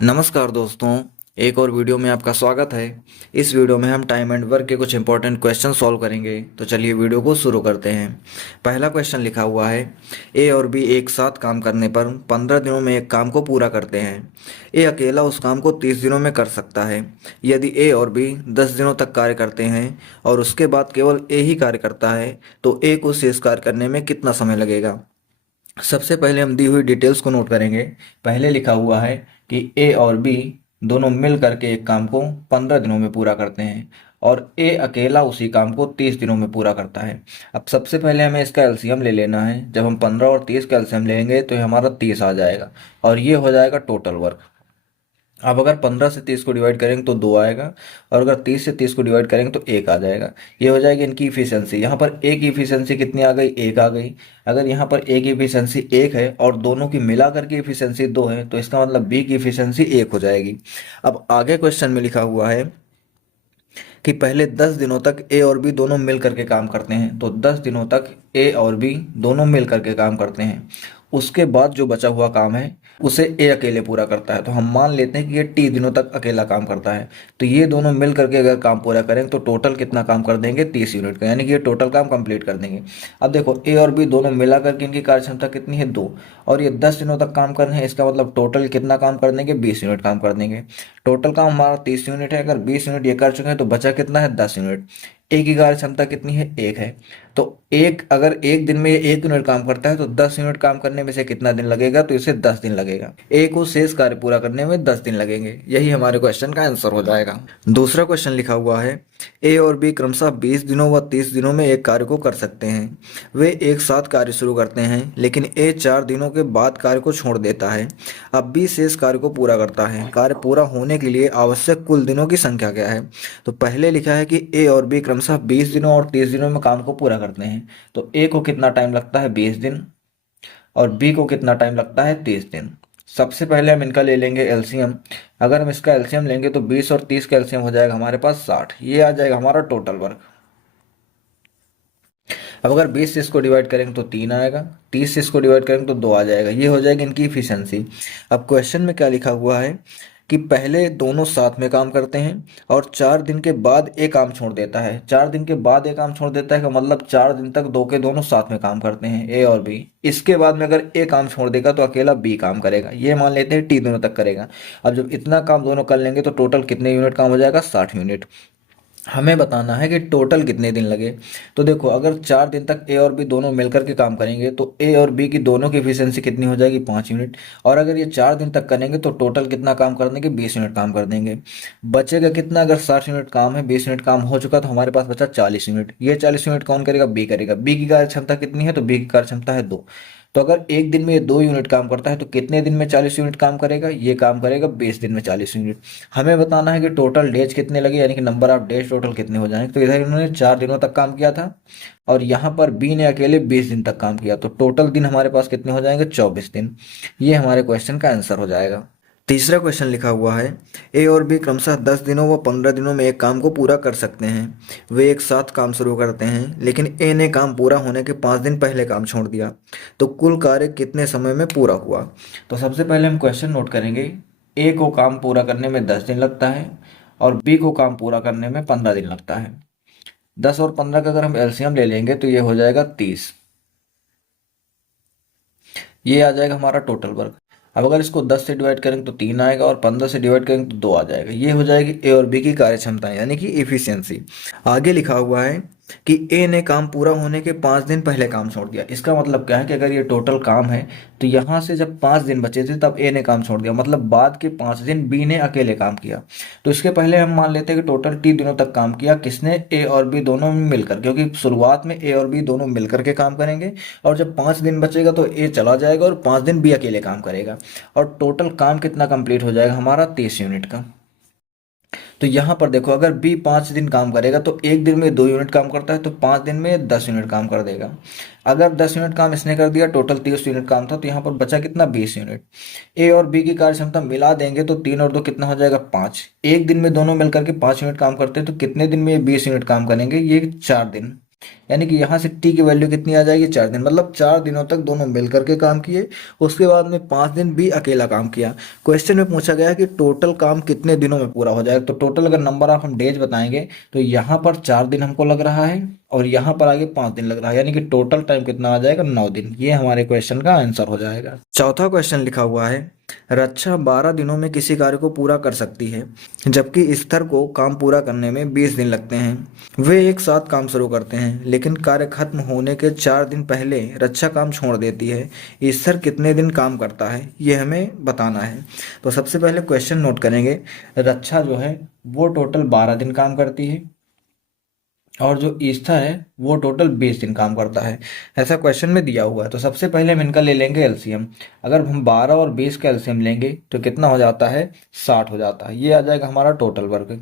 नमस्कार दोस्तों, एक और वीडियो में आपका स्वागत है। इस वीडियो में हम टाइम एंड वर्क के कुछ इंपॉर्टेंट क्वेश्चन सॉल्व करेंगे। तो चलिए वीडियो को शुरू करते हैं। पहला क्वेश्चन लिखा हुआ है, ए और बी एक साथ काम करने पर 15 दिनों में एक काम को पूरा करते हैं। ए अकेला उस काम को 30 दिनों में कर सकता है। यदि ए और बी 10 दिनों तक कार्य करते हैं और उसके बाद केवल ए ही कार्य करता है, तो ए को शेष कार्य करने में कितना समय लगेगा। सबसे पहले हम दी हुई डिटेल्स को नोट करेंगे। पहले लिखा हुआ है कि ए और बी दोनों मिल करके एक काम को 15 दिनों में पूरा करते हैं और ए अकेला उसी काम को 30 दिनों में पूरा करता है। अब सबसे पहले हमें इसका एलसीएम ले लेना है। जब हम 15 और 30 का एलसीएम लेंगे तो ये हमारा 30 आ जाएगा और ये हो जाएगा टोटल वर्क। अब अगर 15 से 30 को डिवाइड करेंगे तो 2 आएगा और अगर 30 से 30 को डिवाइड करेंगे तो 1 आ जाएगा। ये हो जाएगी इनकी इफिशियंसी। यहाँ पर ए की इफिशियंसी कितनी आ गई, 1 आ गई। अगर यहाँ पर ए की इफिशियंसी 1 है और दोनों की मिलाकर की इफिशियंसी 2 है, तो इसका मतलब बी की इफिशियंसी 1 हो जाएगी। अब आगे क्वेश्चन में लिखा हुआ है कि पहले 10 दिनों तक ए और बी दोनों मिल करके काम करते हैं। तो 10 दिनों तक ए और बी दोनों मिल करके काम करते हैं। उसके बाद जो बचा हुआ काम है उसे ए अकेले पूरा करता है। तो हम मान लेते हैं कि ये टी दिनों तक अकेला काम करता है। तो ये दोनों मिल करके अगर काम पूरा करेंगे तो टोटल कितना काम कर देंगे, 30 यूनिट का, यानी कि ये टोटल काम कंप्लीट कर देंगे। अब देखो ए और बी दोनों मिला करके इनकी कार्य क्षमता कितनी है, 2। और ये 10 दिनों तक काम कर रहे हैं, इसका मतलब टोटल कितना काम कर देंगे, 20 यूनिट काम कर देंगे। टोटल काम हमारा 30 यूनिट है। अगर 20 यूनिट ये कर चुके हैं तो बचा कितना है, 10 यूनिट। एक की कार्य क्षमता कितनी है, 1 है। तो एक अगर एक दिन में ये 1 यूनिट काम करता है तो 10 यूनिट काम करने में से कितना दिन लगेगा, तो इसे 10 दिन लगेगा। ए को शेष कार्य पूरा करने में 10 दिन लगेंगे। यही हमारे क्वेश्चन का आंसर हो जाएगा। दूसरा क्वेश्चन लिखा हुआ है, ए और बी क्रमशः 20 दिनों व 30 दिनों में एक कार्य को कर सकते हैं। वे एक साथ कार्य शुरू करते हैं, लेकिन ए 4 दिनों के बाद कार्य को छोड़ देता है। अब बी शेष कार्य को पूरा करता है। कार्य पूरा होने के लिए आवश्यक कुल दिनों की संख्या क्या है। तो पहले लिखा है कि ए और बी क्रमशः 20 दिनों और 30 दिनों में काम को पूरा करते हैं। तो ए को कितना टाइम लगता है, 20 दिन, और बी को कितना टाइम लगता है, 30 दिन। सबसे पहले हम इनका ले लेंगे एलसीएम। अगर हम इसका एलसीएम लेंगे तो 20 और 30 का एलसीएम हो जाएगा हमारे पास 60। ये आ जाएगा हमारा टोटल वर्क। अब अगर 20 से इसको डिवाइड करेंगे तो 3 आएगा, 30 से इसको डिवाइड करेंगे तो 2 आ जाएगा। ये हो जाएगी इनकी इफिशियंसी। अब क्वेश्चन में क्या लिखा हुआ है कि पहले दोनों साथ में काम करते हैं और 4 दिन के बाद एक काम छोड़ देता है। 4 दिन के बाद एक काम छोड़ देता है का मतलब 4 दिन तक दो के दोनों साथ में काम करते हैं, ए और बी। इसके बाद में अगर ए काम छोड़ देगा तो अकेला बी काम करेगा। ये मान लेते हैं टी दिनों तक करेगा। अब जब इतना काम दोनों कर लेंगे तो टोटल कितने यूनिट काम हो जाएगा, 60 यूनिट। हमें बताना है कि टोटल कितने दिन लगे। तो देखो, अगर 4 दिन तक ए और बी दोनों मिलकर के काम करेंगे तो ए और बी की दोनों की एफिशिएंसी कितनी हो जाएगी, 5 यूनिट। और अगर ये 4 दिन तक करेंगे तो टोटल कितना काम कर देंगे, 20 यूनिट काम कर देंगे। बचेगा कितना, अगर 60 यूनिट काम है, 20 यूनिट काम हो चुका तो हमारे पास बचा 40 यूनिट। ये 40 यूनिट कौन करेगा, बी करेगा। बी की कार्य क्षमता कितनी है, तो बी की कार्य क्षमता है 2। तो अगर एक दिन में ये 2 यूनिट काम करता है तो कितने दिन में 40 यूनिट काम करेगा, ये काम करेगा 20 दिन में 40 यूनिट। हमें बताना है कि टोटल डेज कितने लगे, यानी कि नंबर ऑफ डेज टोटल कितने हो जाएंगे। तो इधर इन्होंने 4 दिनों तक काम किया था और यहाँ पर बी ने अकेले 20 दिन तक काम किया। तो टोटल दिन हमारे पास कितने हो जाएंगे, 24 दिन। ये हमारे क्वेश्चन का आंसर हो जाएगा। तीसरा क्वेश्चन लिखा हुआ है, ए और बी क्रमशः 10 दिनों व 15 दिनों में एक काम को पूरा कर सकते हैं। वे एक साथ काम शुरू करते हैं, लेकिन ए ने काम पूरा होने के 5 दिन पहले काम छोड़ दिया। तो कुल कार्य कितने समय में पूरा हुआ। तो सबसे पहले हम क्वेश्चन नोट करेंगे। ए को काम पूरा करने में 10 दिन लगता है और बी को काम पूरा करने में 15 दिन लगता है। 10 और 15 का अगर हम एलसीएम ले लेंगे तो ये हो जाएगा 30। ये आ जाएगा हमारा टोटल वर्क। अब अगर इसको 10 से डिवाइड करेंगे तो 3 आएगा और 15 से डिवाइड करेंगे तो 2 आ जाएगा। ये हो जाएगी ए और बी की कार्य क्षमता, यानी कि इफिशियंसी। आगे लिखा हुआ है कि ए ने काम पूरा होने के 5 दिन पहले काम छोड़ दिया। इसका मतलब क्या है कि अगर ये टोटल काम है तो यहाँ से जब 5 दिन बचे थे तब ए ने काम छोड़ दिया, मतलब बाद के 5 दिन बी ने अकेले काम किया। तो इसके पहले हम मान लेते हैं कि टोटल टी दिनों तक काम किया किसने, ए और बी दोनों मिलकर, क्योंकि शुरुआत में ए और बी दोनों मिलकर के काम करेंगे और जब 5 दिन बचेगा तो ए चला जाएगा और 5 दिन बी अकेले काम करेगा। और टोटल काम कितना कंप्लीट हो जाएगा हमारा, 30 यूनिट का। तो यहाँ पर देखो, अगर बी 5 दिन काम करेगा तो एक दिन में 2 यूनिट काम करता है, तो 5 दिन में 10 यूनिट काम कर देगा। अगर 10 यूनिट काम इसने कर दिया, टोटल 30 यूनिट काम था, तो यहाँ पर बचा कितना, 20 यूनिट। ए और बी की कार्य क्षमता मिला देंगे तो 3 और 2 कितना हो जाएगा, 5। एक दिन में दोनों मिलकर के 5 यूनिट काम करते हैं, तो कितने दिन में ये 20 यूनिट काम करेंगे, ये 4 दिन। यानी कि यहाँ से टी की वैल्यू कितनी आ जाएगी, 4 दिन, मतलब 4 दिनों तक दोनों मिल करके काम किए। उसके बाद में 5 दिन बी अकेला काम किया। क्वेश्चन में पूछा गया है कि टोटल काम कितने दिनों में पूरा हो जाएगा। तो टोटल अगर नंबर ऑफ हम डेज बताएंगे तो यहाँ पर 4 दिन हमको लग रहा है और यहाँ पर आगे 5 दिन लग रहा है, यानी कि टोटल टाइम कितना आ जाएगा, 9 दिन। ये हमारे क्वेश्चन का आंसर हो जाएगा। चौथा क्वेश्चन लिखा हुआ है, रक्षा 12 दिनों में किसी कार्य को पूरा कर सकती है, जबकि स्तर को काम पूरा करने में 20 दिन लगते हैं। वे एक साथ काम शुरू करते हैं, लेकिन कार्य खत्म होने के 4 दिन पहले रक्षा काम छोड़ देती है। स्तर कितने दिन काम करता है, ये हमें बताना है। तो सबसे पहले क्वेश्चन नोट करेंगे। रक्षा जो है वो टोटल 12 दिन काम करती है और जो ईस्टर है वो टोटल 20 दिन काम करता है, ऐसा क्वेश्चन में दिया हुआ है। तो सबसे पहले हम इनका ले लेंगे एलसीएम। अगर हम 12 और 20 का एलसीएम लेंगे तो कितना हो जाता है, 60 हो जाता है। ये आ जाएगा हमारा टोटल वर्क।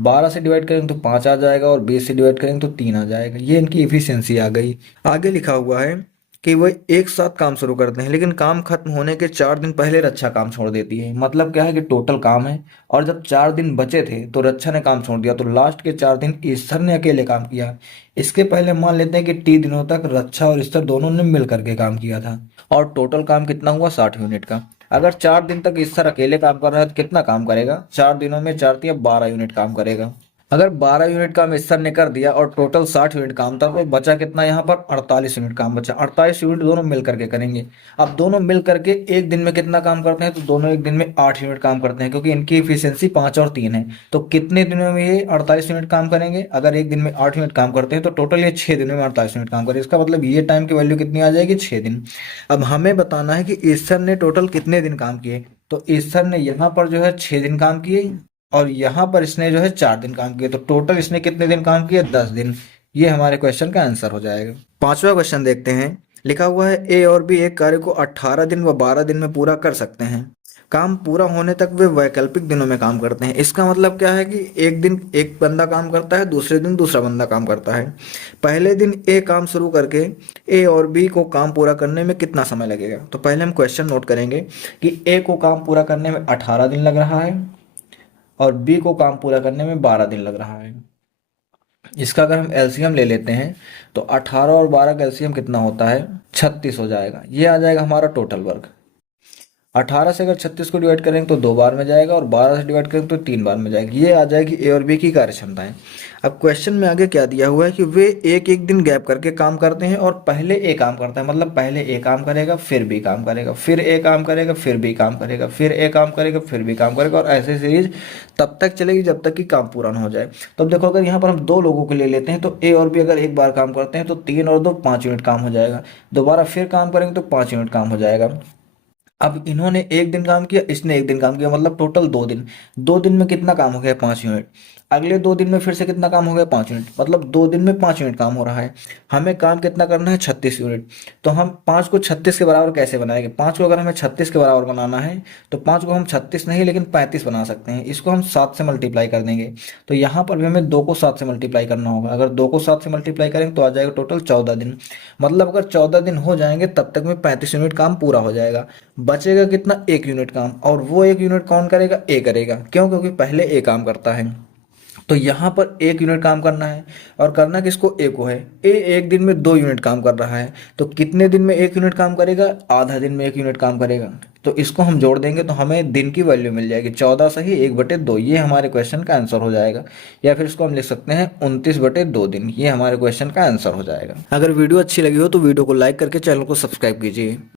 12 से डिवाइड करेंगे तो 5 आ जाएगा और 20 से डिवाइड करेंगे तो 3 आ जाएगा। ये इनकी इफिशियंसी आ गई। आगे लिखा हुआ है कि वो एक साथ काम शुरू करते हैं, लेकिन काम खत्म होने के 4 दिन पहले रक्षा काम छोड़ देती है। मतलब क्या है कि टोटल काम है और जब 4 दिन बचे थे तो रक्षा ने काम छोड़ दिया, तो लास्ट के 4 दिन ईश्वर ने अकेले काम किया। इसके पहले मान लेते हैं कि टी दिनों तक रक्षा और ईश्वर दोनों ने मिल करके काम किया था और टोटल काम कितना हुआ, 60 यूनिट का। अगर 4 दिन तक ईश्वर अकेले काम कर रहा है तो कितना काम करेगा, 4 दिनों में 4 × 12 यूनिट काम करेगा। अगर 12 यूनिट काम ईश्वर ने कर दिया और टोटल 60 यूनिट काम था, तो बचा कितना यहाँ पर, 48 यूनिट काम बचा। 48 यूनिट दोनों मिल करके करेंगे। अब दोनों मिल करके एक दिन में कितना काम करते हैं, तो दोनों एक दिन में 8 यूनिट काम करते हैं, क्योंकि इनकी इफिशियंसी 5 और 3 है। तो कितने दिनों में ये 48 यूनिट काम करेंगे, अगर एक दिन में 8 यूनिट काम करते हैं तो टोटल ये 6 दिनों में 48 यूनिट काम करेंगे। इसका मतलब ये टाइम की वैल्यू कितनी आ जाएगी, 6 दिन। अब हमें बताना है कि ईश्वर ने टोटल कितने दिन काम किए। तो ईश्वर ने यहाँ पर जो है 6 दिन काम किए और यहाँ पर इसने जो है 4 दिन काम किए, तो टोटल इसने कितने दिन काम किए, 10 दिन। ये हमारे क्वेश्चन का आंसर हो जाएगा। पांचवा क्वेश्चन देखते हैं। लिखा हुआ है, ए और बी एक कार्य को 18 दिन व 12 दिन में पूरा कर सकते हैं। काम पूरा होने तक वे वैकल्पिक दिनों में काम करते हैं। इसका मतलब क्या है कि एक दिन एक बंदा काम करता है, दूसरे दिन दूसरा बंदा काम करता है। पहले दिन ए काम शुरू करके ए और बी को काम पूरा करने में कितना समय लगेगा। तो पहले हम क्वेश्चन नोट करेंगे कि ए को काम पूरा करने में 18 दिन लग रहा है और बी को काम पूरा करने में 12 दिन लग रहा है। इसका अगर हम एलसीएम ले लेते हैं तो 18 और 12 का एलसीएम कितना होता है, 36 हो जाएगा। ये आ जाएगा हमारा टोटल वर्क। 18 से अगर 36 को डिवाइड करेंगे तो 2 बार में जाएगा और 12 से डिवाइड करेंगे तो 3 बार में जाएगी। ये आ जाएगी ए और बी की कार्य क्षमताएं। अब क्वेश्चन में आगे क्या दिया हुआ है कि वे एक एक दिन गैप करके काम करते हैं और पहले ए काम करता है, मतलब पहले ए काम करेगा, फिर बी काम करेगा, फिर ए काम करेगा, फिर बी काम करेगा, फिर ए काम करेगा, फिर बी काम करेगा, और ऐसे सीरीज तब तक चलेगी जब तक कि काम पूरा ना हो जाए। तो अब देखो, अगर यहाँ पर हम 2 लोगों को ले लेते हैं तो ए और बी अगर एक बार काम करते हैं तो 3 और 2 5 यूनिट काम हो जाएगा। दोबारा फिर काम करेंगे तो 5 यूनिट काम हो जाएगा। अब इन्होंने एक दिन काम किया, इसने एक दिन काम किया, मतलब टोटल 2 दिन। 2 दिन में कितना काम हो गया, 5 यूनिट। अगले 2 दिन में फिर से कितना काम हो गया, 5 यूनिट, मतलब 2 दिन में 5 यूनिट काम हो रहा है। हमें काम कितना करना है, 36 यूनिट। तो हम 5 को 36 के बराबर कैसे बनाएंगे, 5 को अगर हमें 36 के बराबर बनाना है तो 5 को हम 36 नहीं लेकिन 35 बना सकते हैं। इसको हम 7 से मल्टीप्लाई कर देंगे। तो यहाँ पर भी हमें 2 को 7 से मल्टीप्लाई करना होगा। अगर 2 को 7 से मल्टीप्लाई करेंगे तो आ जाएगा टोटल 14 दिन। मतलब अगर 14 दिन हो जाएंगे तब तक में 35 यूनिट काम पूरा हो जाएगा। बचेगा कितना, 1 यूनिट काम, और वो 1 यूनिट कौन करेगा, ए करेगा। क्यों, क्योंकि पहले ए काम करता है। तो यहाँ पर 1 यूनिट काम करना है और करना किसको, ए को है। ए एक दिन में 2 यूनिट काम कर रहा है, तो कितने दिन में 1 यूनिट काम करेगा, आधा दिन में 1 यूनिट काम करेगा। तो इसको हम जोड़ देंगे तो हमें दिन की वैल्यू मिल जाएगी 14 सही 1/2। ये हमारे क्वेश्चन का आंसर हो जाएगा। या फिर इसको हम लिख सकते हैं 29/2 दिन। ये हमारे क्वेश्चन का आंसर हो जाएगा। अगर वीडियो अच्छी लगी हो तो वीडियो को लाइक करके चैनल को सब्सक्राइब कीजिए।